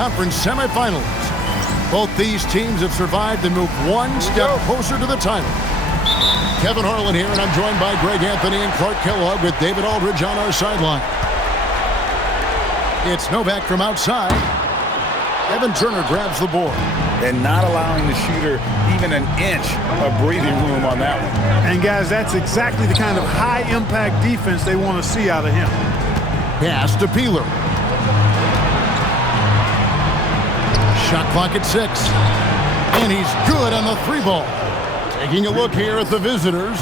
conference semifinals. Both these teams have survived and moved one step closer to the title. Kevin Harlan here, and I'm joined by Greg Anthony and Clark Kellogg with David Aldridge on our sideline. It's Novak from outside. Evan Turner grabs the board. And not allowing the shooter even an inch of breathing room on that one. And guys, that's exactly the kind of high-impact defense they want to see out of him. Pass to Peeler. Shot clock at 6. And he's good on the 3 ball. Taking a look here at the visitors.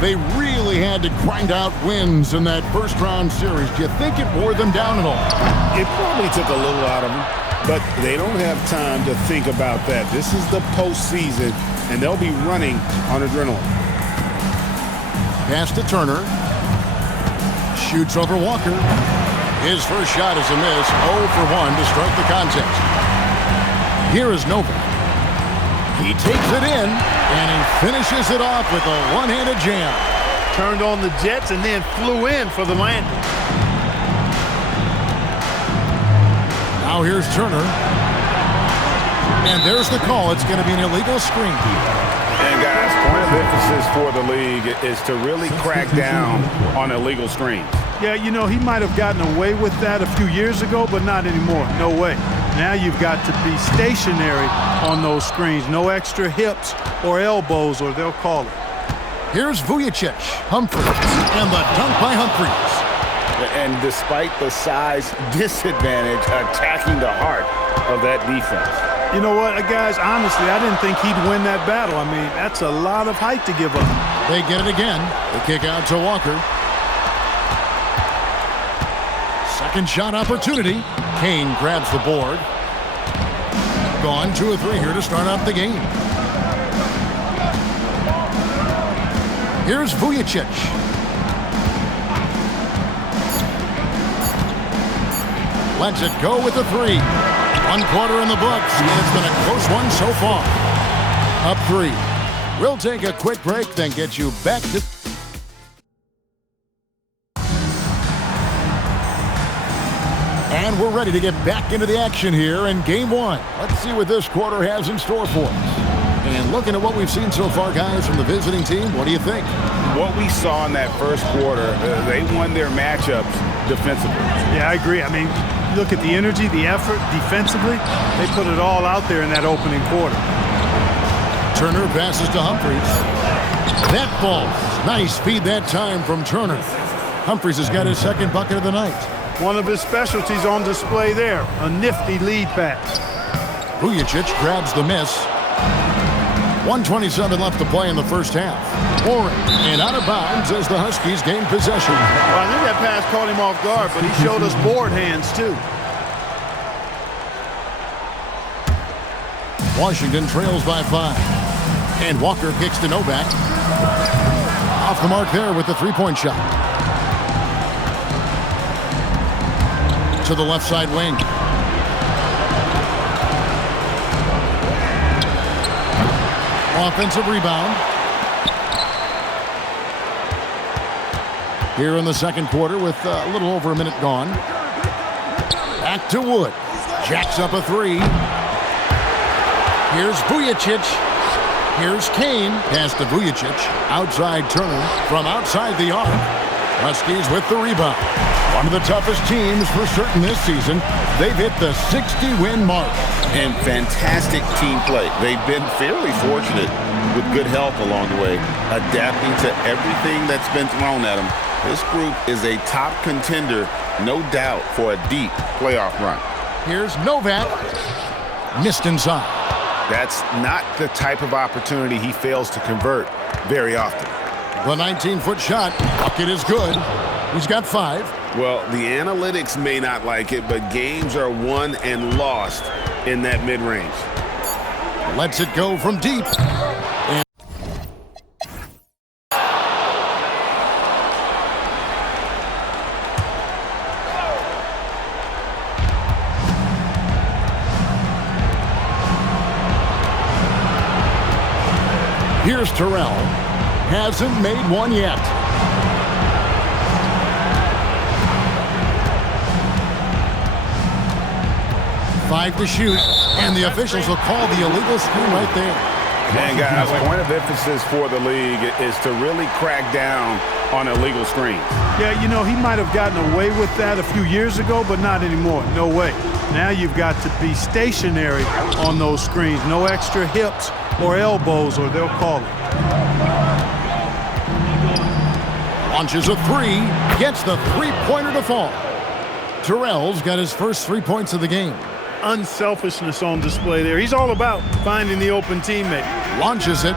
They really had to grind out wins in that first-round series. Do you think it wore them down at all? It probably took a little out of them, but they don't have time to think about that. This is the postseason, and they'll be running on adrenaline. Pass to Turner. Shoots over Walker. His first shot is a miss. 0 for 1 to start the contest. Here is Novak. He takes it in, and he finishes it off with a one-handed jam. Turned on the jets and then flew in for the landing. Now here's Turner. And there's the call. It's going to be an illegal screen. And guys, point of emphasis for the league is to really crack down on illegal screens. Yeah, you know, he might have gotten away with that a few years ago, but not anymore. No way. Now you've got to be stationary on those screens. No extra hips or elbows, or they'll call it. Here's Vujicic. Humphries. And the dunk by Humphries. And despite the size disadvantage, attacking the heart of that defense. You know what, guys, honestly, I didn't think he'd win that battle. I mean, that's a lot of height to give up. They get it again. The kick out to Walker. Second shot opportunity. Kane grabs the board. Gone 2 of 3 here to start off the game. Here's Vujicic. Lets it go with the 3. 1 quarter in the books, and it's been a close one so far. Up 3. We'll take a quick break, then get you back to... And we're ready to get back into the action here in Game 1. Let's see what this quarter has in store for us. And looking at what we've seen so far, guys, from the visiting team, what do you think? What we saw in that first quarter, they won their matchups defensively. Yeah, I agree. I mean, look at the energy, the effort defensively. They put it all out there in that opening quarter. Turner passes to Humphries. That falls. Nice feed that time from Turner. Humphries has got his second bucket of the night. One of his specialties on display there. A nifty lead pass. Vujicic grabs the miss. 1:27 left to play in the first half. Warren and out of bounds as the Huskies gain possession. Well, I think that pass caught him off guard, but he showed us board hands too. Washington trails by 5. And Walker kicks to Novak. Off the mark there with the 3-point shot. To the left side wing. Offensive rebound. Here in the second quarter with a little over a minute gone. Back to Wood. Jacks up a 3. Here's Vujicic. Here's Kane. Pass to Vujicic. Outside Turner from outside the arc. Huskies with the rebound. One of the toughest teams for certain this season. They've hit the 60-win mark. And fantastic team play. They've been fairly fortunate with good help along the way, adapting to everything that's been thrown at them. This group is a top contender, no doubt, for a deep playoff run. Here's Novak. Missed inside. That's not the type of opportunity he fails to convert very often. The 19-foot shot. Bucket is good. He's got 5. Well, the analytics may not like it, but games are won and lost in that mid-range. Lets it go from deep. And here's Terrell. Hasn't made one yet. 5 to shoot, and the officials will call the illegal screen right there. And guys, point of emphasis for the league is to really crack down on illegal screens. Yeah, you know, he might have gotten away with that a few years ago, but not anymore. No way. Now you've got to be stationary on those screens. No extra hips or elbows, or they'll call it. Launches a three, gets the three-pointer to fall. Terrell's got his first 3 points of the game. Unselfishness on display there. He's all about finding the open teammate. Launches it.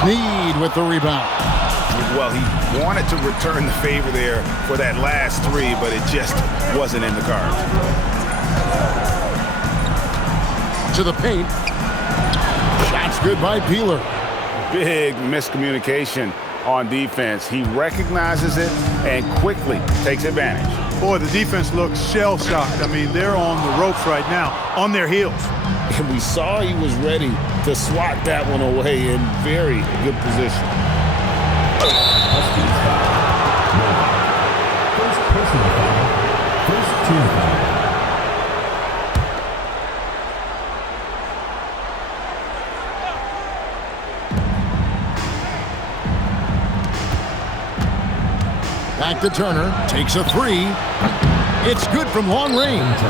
Sneed with the rebound. Well, he wanted to return the favor there for that last three, but it just wasn't in the cards. To the paint. Shots good by Peeler. Big miscommunication on defense. He recognizes it and quickly takes advantage. Boy, the defense looks shell-shocked. I mean, they're on the ropes right now, on their heels. And we saw he was ready to swat that one away in very good position. First personal foul. First team foul. Back to Turner, takes a three. It's good from long range.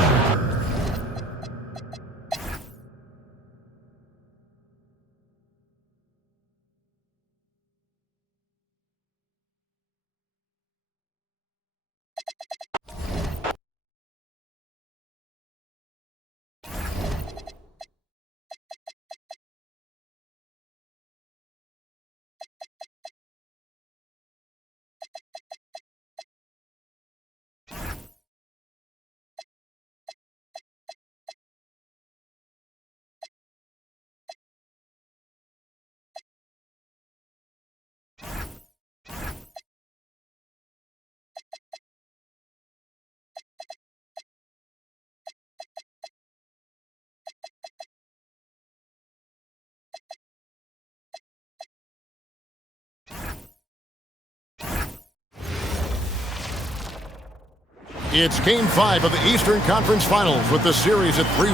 It's Game 5 of the Eastern Conference Finals with the series at 3.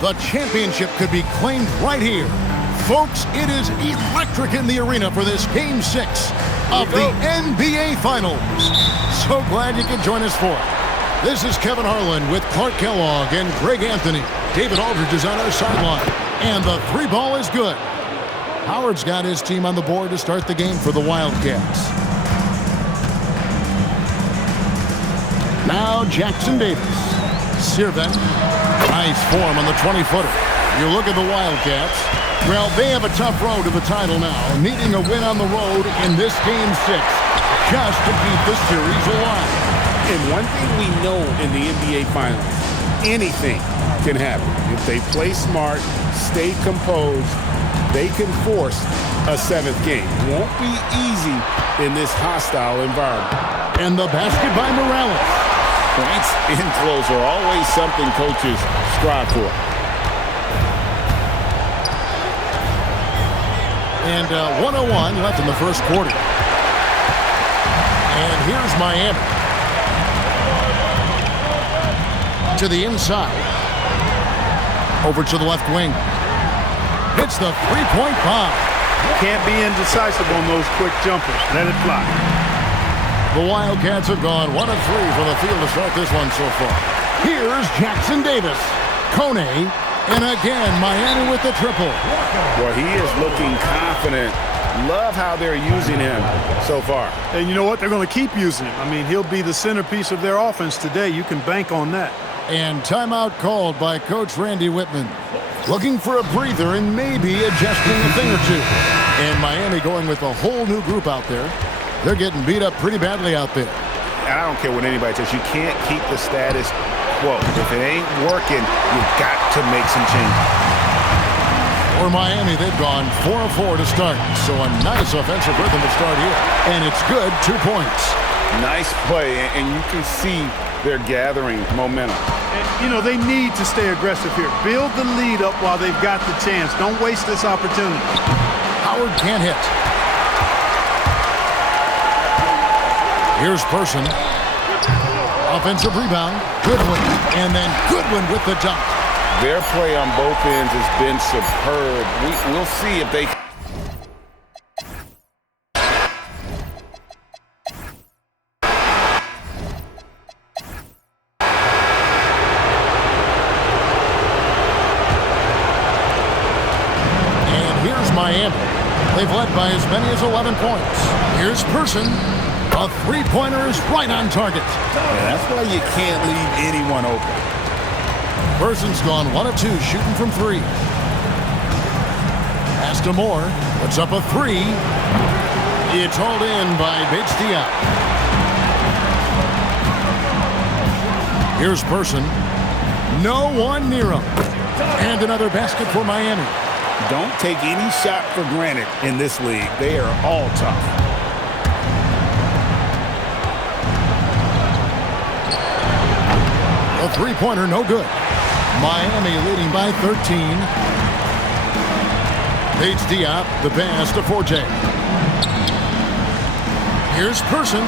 The championship could be claimed right here. Folks, it is electric in the arena for this Game 6 of the NBA Finals. So glad you could join us for it. This is Kevin Harlan with Clark Kellogg and Greg Anthony. David Aldridge is on our sideline, and the three ball is good. Howard's got his team on the board to start the game for the Wildcats. Now Jackson Davis. Sirven. Nice form on the 20-footer. You look at the Wildcats. Well, they have a tough road to the title now, needing a win on the road in this Game 6 just to keep the series alive. And one thing we know in the NBA Finals, anything can happen. If they play smart, stay composed, they can force a 7th game. Won't be easy in this hostile environment. And the basket by Morales. Points in close are always something coaches strive for. And 1:01 left in the first quarter. And here's Miami. To the inside. Over to the left wing. Hits the three-point bomb. Can't be indecisive on those quick jumpers. Let it fly. The Wildcats have gone 1 of 3 from the field to start this one so far. Here's Jackson Davis. Kone. And again, Miami with the triple. Well, he is looking confident. Love how they're using him so far. And you know what? They're going to keep using him. I mean, he'll be the centerpiece of their offense today. You can bank on that. And timeout called by Coach Randy Whitman. Looking for a breather and maybe adjusting a thing or two. And Miami going with a whole new group out there. They're getting beat up pretty badly out there. And I don't care what anybody says. You can't keep the status quo. If it ain't working, you've got to make some changes. For Miami, they've gone 4 of 4 to start. So a nice offensive rhythm to start here. And it's good, 2 points. Nice play, and you can see they're gathering momentum. And, you know, they need to stay aggressive here. Build the lead up while they've got the chance. Don't waste this opportunity. Howard can't hit. Here's Person. Offensive rebound. Goodwin. And then Goodwin with the dunk. Their play on both ends has been superb. We'll see if they... And here's Miami. They've led by as many as 11 points. Here's Person. A three-pointer is right on target. Yeah, that's why you can't leave anyone open. Person's gone 1 of 2, shooting from 3. Pass to Moore. Puts up a 3. It's hauled in by Bates Diop. Here's Person. No one near him. And another basket for Miami. Don't take any shot for granted in this league. They are all tough. A three-pointer, no good. Miami leading by 13. Bates Diop, the pass to Forte. Here's Person.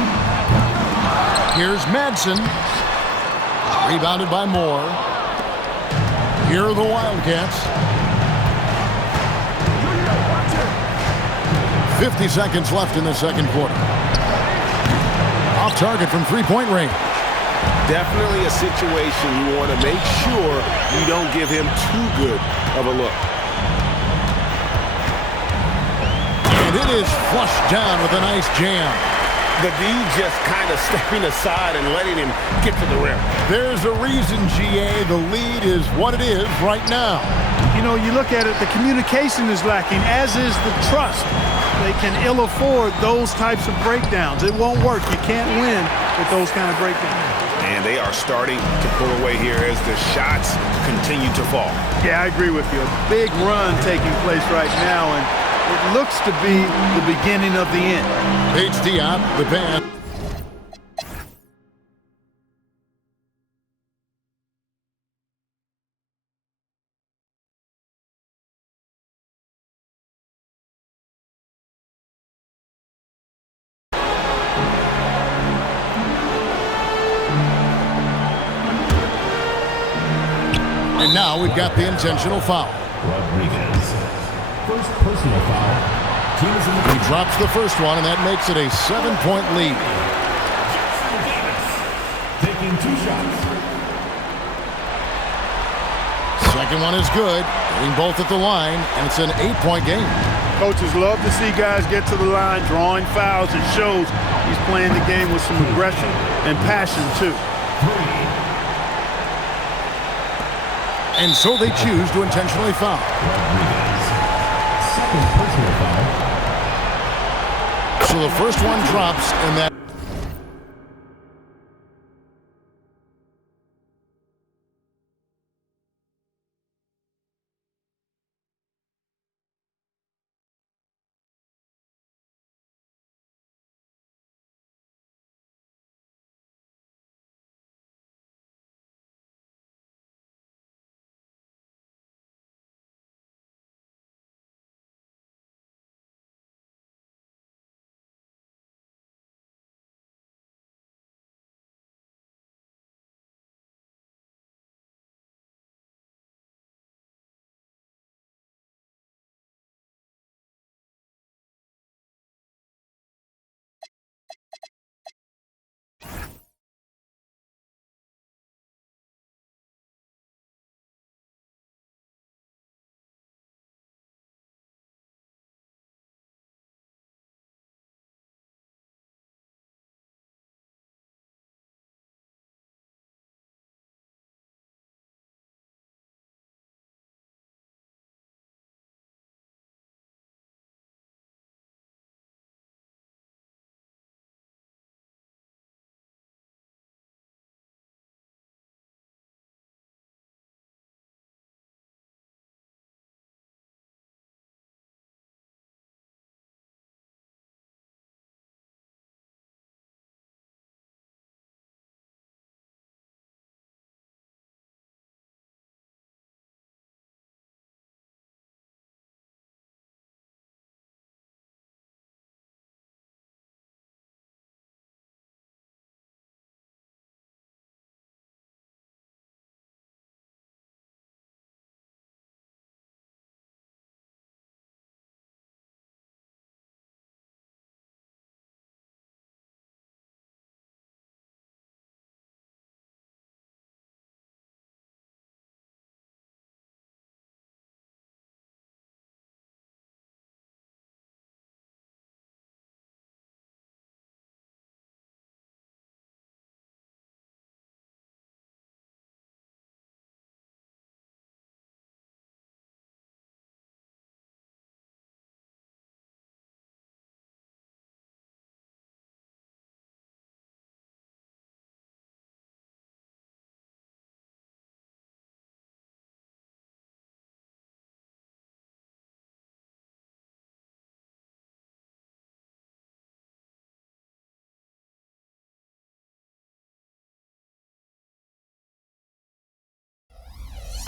Here's Madsen. Rebounded by Moore. Here are the Wildcats. 50 seconds left in the second quarter. Off target from three-point range. Definitely a situation you want to make sure you don't give him too good of a look. And it is flushed down with a nice jam. The D just kind of stepping aside and letting him get to the rim. There's a reason, GA, the lead is what it is right now. You know, you look at it, the communication is lacking, as is the trust. They can ill afford those types of breakdowns. It won't work. You can't win with those kind of breakdowns. And they are starting to pull away here as the shots continue to fall. Yeah, I agree with you. A big run taking place right now, and it looks to be the beginning of the end. Bates Diop, the pass. And now we've got the intentional foul. Rodriguez. First personal foul. Team is in the He drops the first one, and that makes it a 7-point lead. taking 2 shots. Second one is good. Hitting both at the line, and it's an 8-point game. Coaches love to see guys get to the line, drawing fouls. It shows he's playing the game with some aggression and passion, too. 3. And so they choose to intentionally foul. Rodriguez. Second personal foul. So the first one drops, and that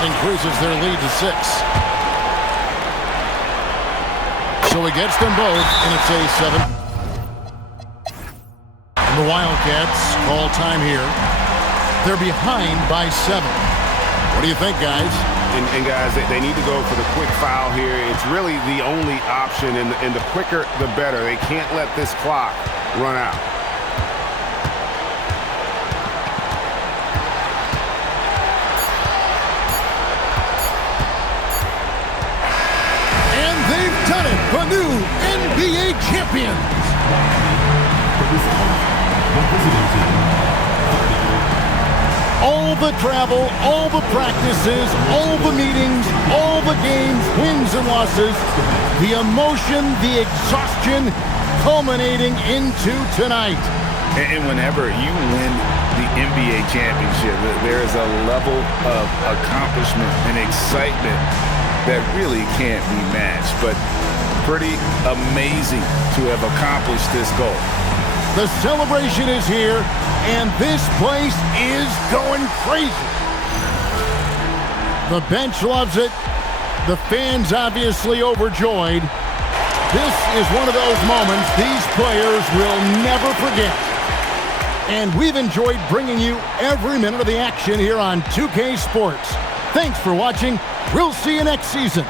increases their lead to 6. So he gets them both, and it's a 7. And the Wildcats call time here. They're behind by 7. What do you think, guys? And guys, they need to go for the quick foul here. It's really the only option, and the quicker, the better. They can't let this clock run out. And they've done it, the new NBA champions. All the travel, all the practices, all the meetings, all the games, wins and losses, the emotion, the exhaustion, culminating into tonight. And whenever you win the NBA championship, there is a level of accomplishment and excitement that really can't be matched. But pretty amazing to have accomplished this goal. The celebration is here, and this place is going crazy. The bench loves it. The fans obviously overjoyed. This is one of those moments these players will never forget. And we've enjoyed bringing you every minute of the action here on 2K Sports. Thanks for watching. We'll see you next season.